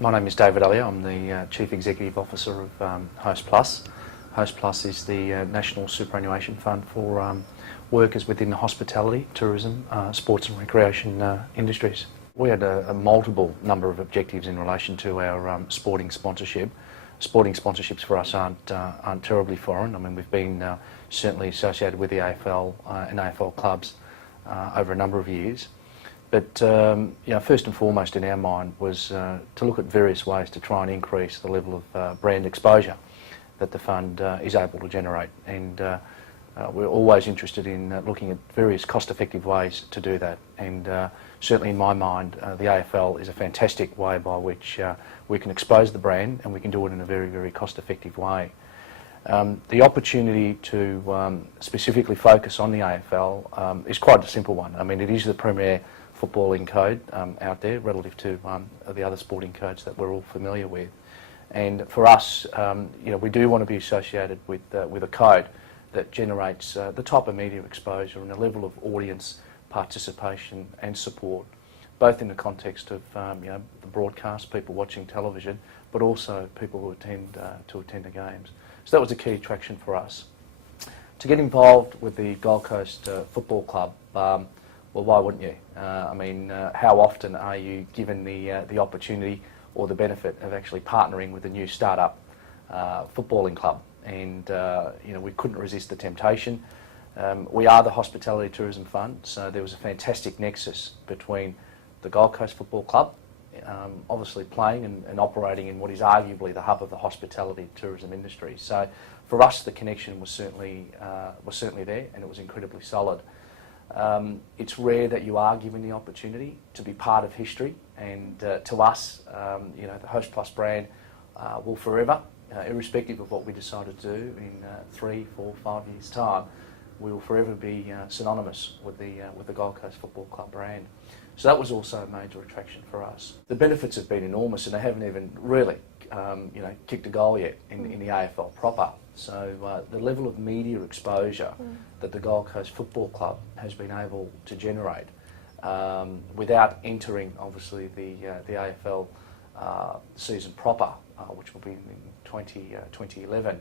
My name is David Elliott. I'm the Chief Executive Officer of hostplus. Hostplus is the national superannuation fund for workers within the hospitality, tourism, sports and recreation industries. We had a multiple number of objectives in relation to our sporting sponsorship. Sporting sponsorships for us aren't terribly foreign. I mean, we've been certainly associated with the AFL and AFL clubs over a number of years. But first and foremost in our mind was to look at various ways to try and increase the level of brand exposure that the fund is able to generate. And we're always interested in looking at various cost-effective ways to do that. And certainly in my mind, the AFL is a fantastic way by which we can expose the brand, and we can do it in a very, very cost-effective way. The opportunity to specifically focus on the AFL is quite a simple one. I mean, it is the premier footballing code out there relative to the other sporting codes that we're all familiar with. And for us, we do want to be associated with a code that generates the type of media exposure and a level of audience participation and support, both in the context of the broadcast, people watching television, but also people who attend the games. So that was a key attraction for us. To get involved with the Gold Coast Football Club, well, why wouldn't you? How often are you given the opportunity or the benefit of actually partnering with a new start-up footballing club? And we couldn't resist the temptation. We are the Hospitality Tourism Fund, so there was a fantastic nexus between the Gold Coast Football Club, obviously playing and operating in what is arguably the hub of the hospitality tourism industry. So for us, the connection was certainly there, and it was incredibly solid. It's rare that you are given the opportunity to be part of history, and to us, the hostplus brand will forever, irrespective of what we decide to do in 3, 4, 5 years' time, we will forever be synonymous with the Gold Coast Football Club brand. So that was also a major attraction for us. The benefits have been enormous, and they haven't even really, kicked a goal yet in the AFL proper. So the level of media exposure that the Gold Coast Football Club has been able to generate without entering, obviously, the AFL season proper, which will be in 2011,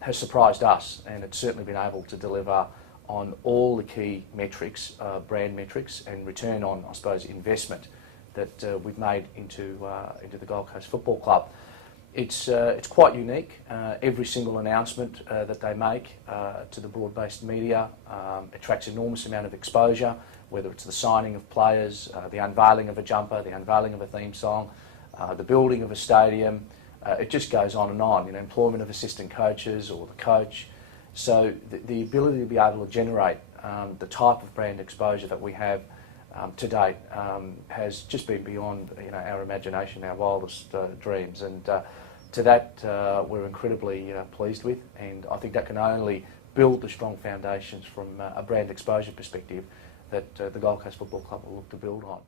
has surprised us, and it's certainly been able to deliver on all the key metrics, brand metrics, and return on, I suppose, investment that we've made into the Gold Coast Football Club. It's quite unique. Every single announcement that they make to the broad-based media attracts an enormous amount of exposure, whether it's the signing of players, the unveiling of a jumper, the unveiling of a theme song, the building of a stadium. It just goes on and on. Employment of assistant coaches or the coach. So the ability to be able to generate the type of brand exposure that we have to date has just been beyond our imagination, our wildest dreams, and to that we're incredibly pleased with, and I think that can only build the strong foundations from a brand exposure perspective that the Gold Coast Football Club will look to build on.